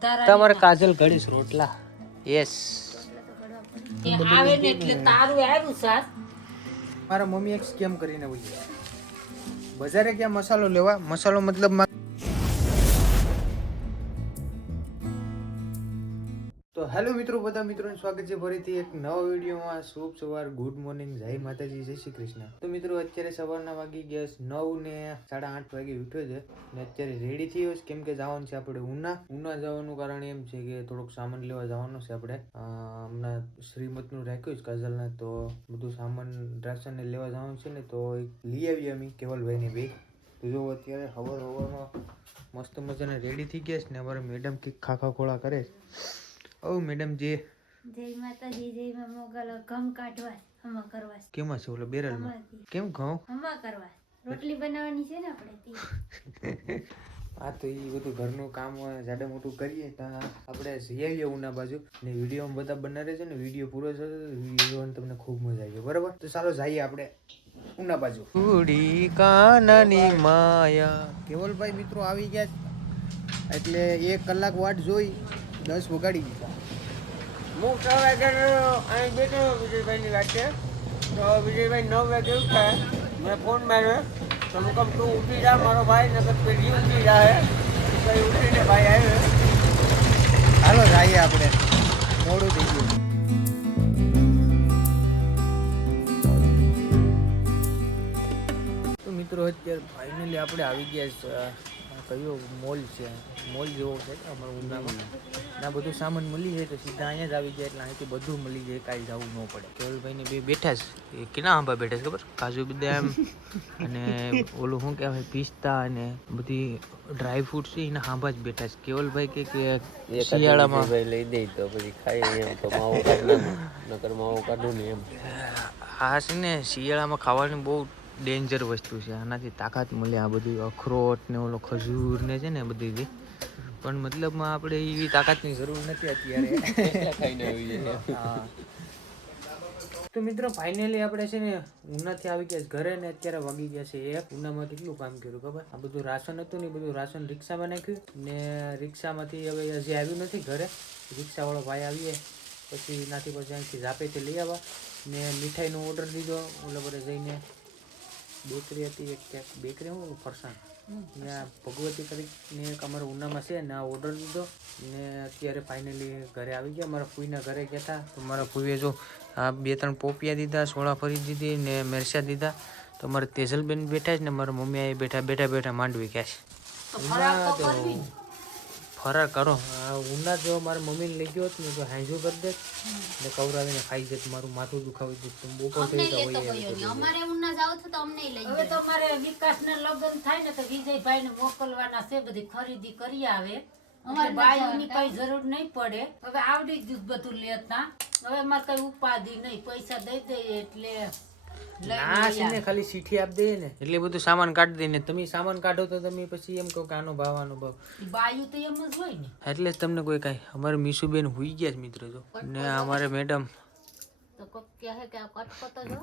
તમારે કાજલ ઘડીશ રોટલા. યસ આવે ને એટલે તારું આવ્યું સાસ. મારા મમ્મી એક સ્કેમ કરીને વહી બજારે ક્યાં મસાલો લેવા, મસાલો મતલબ તો હેલો મિત્રો, બધા મિત્રોનું સ્વાગત છે ફરીથી એક નવા વિડીયોમાં. શુભ સવાર, ગુડ મોર્નિંગ, જય માતાજી, જય શ્રી કૃષ્ણ. તો મિત્રો અત્યારે સવારના વાગી ગયા 9 ને 8:30 વાગે ઉઠ્યો છે ને અત્યારે રેડી થયો છે કેમ કે જવાનું છે આપણે ઉના જવાનું કારણ એમ છે કે થોડોક સામાન લેવા જવાનો છે આપણે. હમણાં શ્રીમતનું રાખ્યું છે કાજલને, તો બધું સામાન રાશન ને લેવા જવાનું છે ને, તો લઈ આવીએ અમે કેવલભાઈને બે. તો જો અત્યારે હવારમાં મસ્ત મજાને રેડી થઈ ગયા છે ને અમારા મેડમ કંઈક ખાખા ખોળા કરે છે. ઓ મેડમ જી, જય માતાજી, જય માં મોગલ. ઘમ કાઢવા હમા કરવા. કેમાં છે ઓલો બેરલમાં? કેમ ઘઉં હમા કરવા રોટલી બનાવવાની છે ને આપણે. આ તો એ બધું ઘરનું કામ જાડે મોટું કરીએ ત્યાં આપણે જઈ આવીએ ઉના બાજુ ને વિડીયોમાં બધા બનાવે છે ને. વિડીયો પૂરો થશે વિડીયો તમને ખૂબ મજા આવી. બરાબર, તો ચાલો જઈએ આપણે ઉના બાજુ. ઉડી કાનની માયા. કેવલભાઈ મિત્રો આવી ગયા એટલે 1 કલાક વાટ જોઈ 10 વગાડી દીધા. હું 6 વાગે અહીં બેઠો વિજયભાઈની વાત છે. તો વિજયભાઈ 9 વાગે ઉઠાય, મેં ફોન માર્યો તો હું કહું તું ઉઠી જા મારો ભાઈ, નકર પેઢી ઉઠી જાય. કઈ ઉઠીને ભાઈ આવ્યો. હાલો જઈએ આપણે, મોડું થઈ ગયું. તો મિત્રો અત્યારે ફાઇનલી આપણે આવી ગયા છે કયો મોલ છે, મોલ જેવો છે અમારા ઉનામાં. ના બધું સામાન મળી જાય તો સીધા અહીંયા જ આવી જાય એટલે અહીંથી બધું મળી જાય, કાંઈ જવું ન પડે. કેવલભાઈને બે બેઠા છે, એ કેના આંબા બેઠા છે ખબર? કાજુ બદામ અને ઓલું શું કહેવાય પિસ્તા અને બધી ડ્રાય ફ્રૂટ છે એના આંબા જ બેઠા છે. કેવલભાઈ કે શિયાળામાં લઈ દે તો પછી ખાઈ એમ તો માવો કાઢું, નકર માવો કાઢું ને એમ. આ છે ને શિયાળામાં ખાવાની બહુ ડેન્જર વસ્તુ છે, આનાથી તાકાત મળે. આ બધું અખરોટ ને ઓલો ખજૂર ને છે ને બધી, પણ મતલબમાં આપણે એવી તાકાતની જરૂર નથી અત્યારે. ખાઈને આવી જાય. હા તો મિત્રો ફાઇનલી આપણે છે ને ઉનાથી આવી ગયા ઘરે ને અત્યારે વાગી ગયા છે 1. ઉનામાં કેટલું કામ કર્યું ખબર? આ બધું રાશન હતું ને બધું રાશન રિક્ષામાં નાખ્યું ને રિક્ષામાંથી હવે હજી આવ્યું નથી ઘરે. રિક્ષાવાળો ભાઈ આવીએ પછી એનાથી પછી અહીંથી ઝાપેથી લઈ આવવા ને મીઠાઈનો ઓર્ડર દીધો. ઓલા પર જઈને બેકરી હતી એક, ક્યાંક બેકરી હું ફરસાણ ત્યાં ભગવતી કરીને એક અમારા ઉનામાં છે ને, આ ઓર્ડર દીધો ને અત્યારે ફાઇનલી ઘરે આવી ગયા. મારા ફૂઈના ઘરે ગયા હતા તો મારા ફૂઈએ જો આ 2-3 પોપિયા દીધા, સોળા ફરી દીધી ને મેરસા દીધા. તો મારા તેજલબેન બેઠા છે ને મારા મમ્મી આ બેઠા માંડવી ગયા છે. ફરાર કરો. ઉના જો મારા મમ્મીને લઈ ગયો ને તો હાંજુ કરી દે ને કવરાવીને ખાઈ જાય. મારું માથું દુખાવી દે બપોર થઈ ગયા. અમારે ઉના જાવ તો અમને લઈ હવે તો મારે વિકાસના લગ્ન થાય ને તો વિજયભાઈને મોકલવાના છે, બધી ખરીદી કરી આવે. અમારે બાયુની કઈ જરૂર નહીં પડે. હવે આવડી જ બધું લેતા. હવે અમારે કઈ ઉપાધિ નહીં, પૈસા દઈ દઈએ એટલે ના છે ને ખાલી સીઠી આપી દઈએ ને એટલે બધું સામાન કાઢી દઈએ ને. તમે સામાન કાઢો તો તમે પછી એમ કહો કે આનો ભાવ. બાયુ તો એમ જ હોય ને, એટલે જ તમને કોઈ કાંઈ. અમારે મીશુબેન હુઈ ગયા છે મિત્રો જો, ને અમારે મેડમ તો કોક કહે કે આ કટકટ જો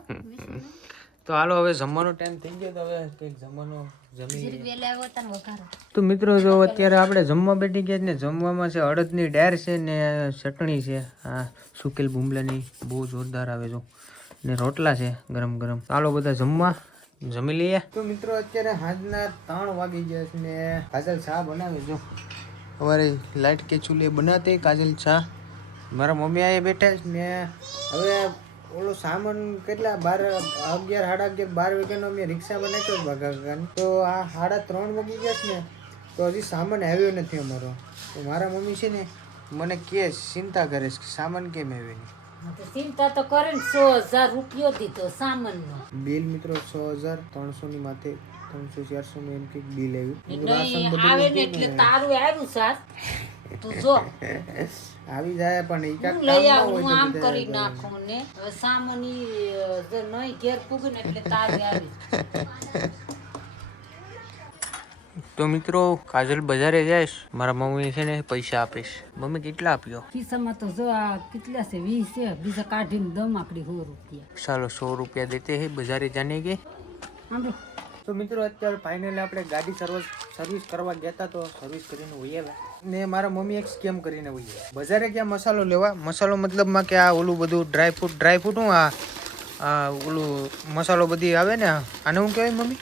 તો હાલો હવે જમવાનો ટાઈમ થઈ ગયો તો હવે કંઈક જમવાનો જમી વેલા આવ્યો તને વઘારો. તો મિત્રો જો અત્યારે આપણે જમવા બેઠી ગયા ને. જમવામાં છે અડદની ડાળ છે ને ચટણી છે, આ સુકેલ બુમલાની બહુ જોરદાર આવે જો, ને રોટલા છે ગરમ ગરમ. ચાલો બધા જમવા જમી લઈએ. તો મિત્રો અત્યારે સાંજના 3 વાગી ગયા છે ને કાજલ ચા બનાવે જો. અમારે લાઈટ કે ચૂલે બનાતે કાજલ ચા. મારા મમ્મી આ બેઠા છે ને હવે ઓલો સામાન કેટલા 11, 11:30, 12 વાગ્યાનો અમે રિક્ષામાં નાખ્યો ભાગાગાન. તો આ 3:30 વાગી ગયા છે ને તો હજી સામાન આવ્યો નથી અમારો. તો મારા મમ્મી છે ને મને કે ચિંતા કરે છે કે સામાન કેમ આવ્યો નહીં. ચિંતા તો કરે ને. 100,000 રૂપિયો દીધો સામાનનો બિલ મિત્રો 6,300 ની માથે 300-400 નું એમ કંઈક બિલ આવ્યું. નહીં આવે ને એટલે તારું આવ્યું સાર. તું જો આવી જાય પણ ઈ કાક હું લઈ આવું, હું આમ કરી નાખું ને હવે સામાની જો નહીં ઘેર પૂગે ને એટલે તારું આવી. તો મિત્રો કાજલ બજારે જઈશ, મારા મમ્મી છે ને પૈસા આપીશ. મમ્મી કેટલા આપ્યો? ખિસ્સામાં તો જો આ કેટલા છે 20 છે, બીજા કાઢીને દમ આપડી 100 રૂપિયા. ચાલો 100 रुपया देते हैं बाजारे जाने के. તો મિત્રો અત્યારે ફાઇનલી આપણે ગાડી સર્વિસ કરવા ગયા હતા તો સર્વિસ કરીને વહી આવ્યા ને મારા મમ્મી એક સ્કેમ કરીને વહી આવ્યા બજારે ક્યાં મસાલો લેવા મસાલો મતલબમાં કે આ ઓલું બધું ડ્રાયફ્રૂટ હું આ ઓલું મસાલો બધી આવે ને આને શું કહેવાય મમ્મી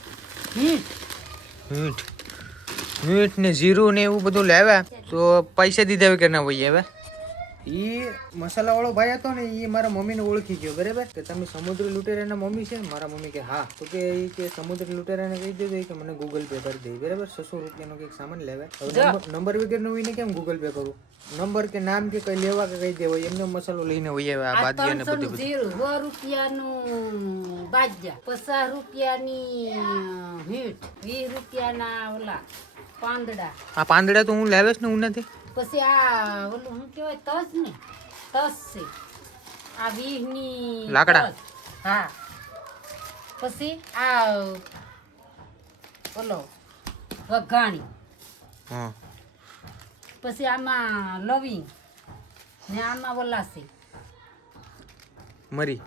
મીઠ ને જીરું ને એવું બધું લાવ્યા તો પૈસા દીધા વગર ના વહી આવ્યા એ મસાલા વાળો ભાઈ હતો ને એ મારા મમ્મીને ઓળખી ગયો બરાબર કે તમે સમુદ્રી લૂંટેરાના મમ્મી છે મારા મમ્મી કે હા તો કે એ કે સમુદ્રી લૂંટેરાને કહી દીધું કે મને ગૂગલ પે કરી દે બરાબર 600 રૂપિયાનો કંઈક સામાન લેવા હવે નંબર વગરનું હોય ને કેમ ગૂગલ પે કરું નંબર કે નામ કે કઈ લેવા કે કઈ દેવા એમને મસાલો લઈને વહી આવ્યા આ બાદિયા ને બધું 100 રૂપિયાનું બાજ્યા 50 રૂપિયાની મીઠ 20 રૂપિયાના ઓલા પાંદડા આ પાંદડા તો હું લાવે ને હું નથી પછી આ ઓલું શું કહેવાય તસ ને તસ છે આ 20 ની લાકડા હા પછી આ ઓલો વઘાણી હા પછી આમાં લવિંગ ને આમાં ઓલા છે મરી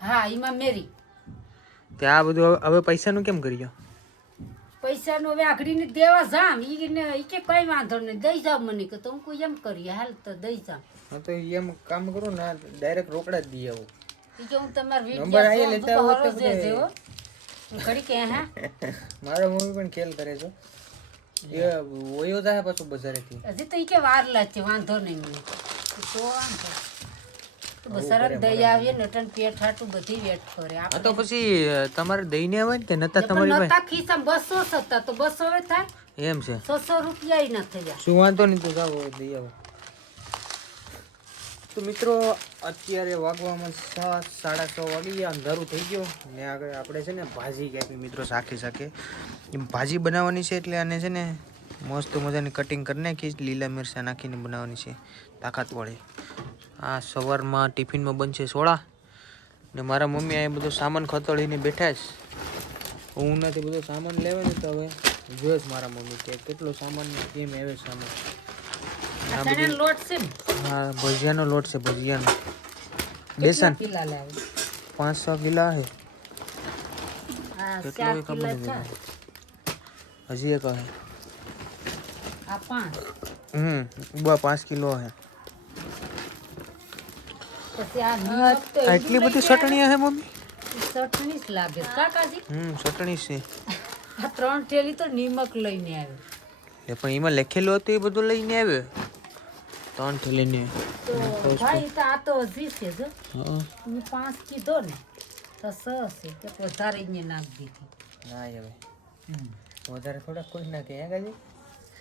હા એમાં મેરી તે આ બધું હવે પૈસાનું કેમ કર્યો પૈસાનું હવે આખડીને દેવા જામ ઈ કે કઈ વાંધો નહીં દઈ જાવ મને કે તો હું કોઈ એમ કરીએ હાલ તો દઈ જામ હા તો એમ કામ કરો ને ડાયરેક્ટ રોકડા જ દઈ આવો ઈ કે હું તમાર નંબર આયે લેતા હો તો વિડિયો ઘડી કે હા મારા મમ્મી પણ ખેલ કરે છે એ ઓયો જાય પાછું બજારેથી હજી તો ઈ કે વાર લાગશે વાંધો નહીં મને તો વાંધો તો બસારા દઈ આવીએ ને ટન પેટ હાટું બધી વેટ કરે હા તો પછી તમારે દઈને આવે ને કે નતા પણ તમારી નતા ખિસ્સામાં 200 હતા તો 200 હવે થાય એમ છે 600 રૂપિયા ય ન થયા શું વાંધો નહીં તો જાવ દઈ આવો તો મિત્રો અત્યારે વાગવામાં 6:30 વાગી ગયા અંધારું થઈ ગયું ને આગળ આપણે છે ને ભાજી ક્યાંક મિત્રો શાકે ભાજી બનાવવાની છે એટલે આને છે ને મસ્ત મજાની કટિંગ કરી નાખીશ લીલા મિરચા નાખીને બનાવવાની છે તાકાતવાળી આ સવારમાં ટિફિનમાં બનશે સોડા ને મારા મમ્મી આ બધો સામાન ખતોડીને બેઠા છે હું નથી બધો સામાન લેવા ને તો હવે જોઈશ મારા મમ્મી કે કેટલો સામાન કેમ આવે સામાન ચણાનો લોટ છે ને હા ભજીયાનો લોટ છે ભજીયાનો બેસન કિલા લાવે 500 કિલો છે આ કેટલો 4 ખબર કિલા નથી છે હજી એક હે આ 5 બા 5 કિલો હે પછી આ નિમક તો આટલી બધી ચટણી હે મમ્મી ચટણી જ લાગે છે કાકાજી ચટણી છે આ 3 થેલી તો નિમક લઈને આવ્યો એ પણ એમાં લખેલું હતું એ બધું લઈને આવ્યો 3 થેલીને તો ભાઈ તો આ તો હજી છે જો હા મેં 5 કીધો ને તો 6 છે કે વધારે અહીંયા નાખી દીધી ના હવે વધારે થોડા કોઈ ના કે કાજી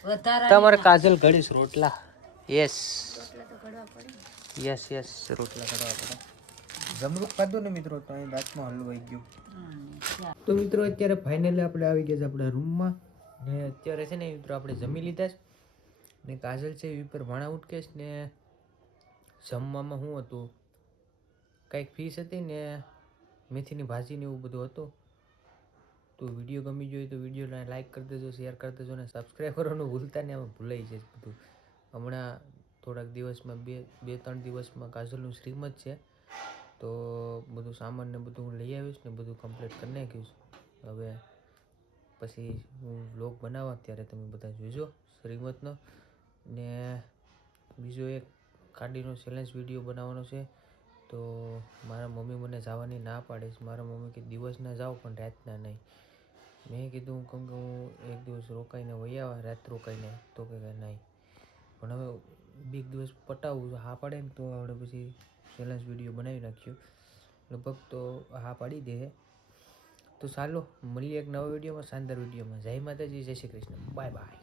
વધારે તમારે કાજલ ઘડીશ રોટલા યસ યસ રોટલા કરવા પડે જમરૂક ખાધું ને મિત્રો તો અહીં દાંતમાં હલવાઈ ગયું તો મિત્રો અત્યારે ફાઇનલી આપણે આવી ગયા છે આપણા રૂમમાં ને અત્યારે છે ને મિત્રો આપણે જમી લીધા છે ને કાજલ છે એ પર ભાણા ઉટકેશ ને જમવામાં શું હતું કંઈક ફીસ હતી ને મેથીની ભાજી ને એવું બધું હતું તો વિડીયો ગમી જોઈએ તો વિડીયોને લાઈક કરી દેજો શેર કરી દેજો ને સબસ્ક્રાઈબ કરવાનું ભૂલતા ને આમાં ભૂલાઈ જાય બધું હમણાં થોડાક દિવસમાં 2-3 દિવસમાં કાજલનું શ્રીમત છે તો બધું સામાન ને બધું હું લઈ આવીશ ને બધું કમ્પ્લીટ કરી નાખીશ હવે પછી હું વ્લોગ બનાવવા ત્યારે તમે બધા જોજો શ્રીમતનો ને બીજો એક ગાડીનો ચેલેન્જ વિડીયો બનાવવાનો છે તો મારા મમ્મી મને જવાની ના પાડે છે મારા મમ્મી કે દિવસના જાઓ પણ રાતના નહીં મેં કીધું કેમ કે હું એક દિવસ રોકાઈને વહી આવ્યા રાત રોકાઈને તો કે નહીં પણ હવે એક દિવસ પટાવું હા પાડે ને તો આપણે પછી ચેલેન્જ વિડીયો બનાવી નાખ્યો લગભગ તો હા પાડી દે તો ચાલો મળીએ એક નવા વિડીયોમાં શાનદાર વિડીયોમાં જય માતાજી જય શ્રી કૃષ્ણ બાય બાય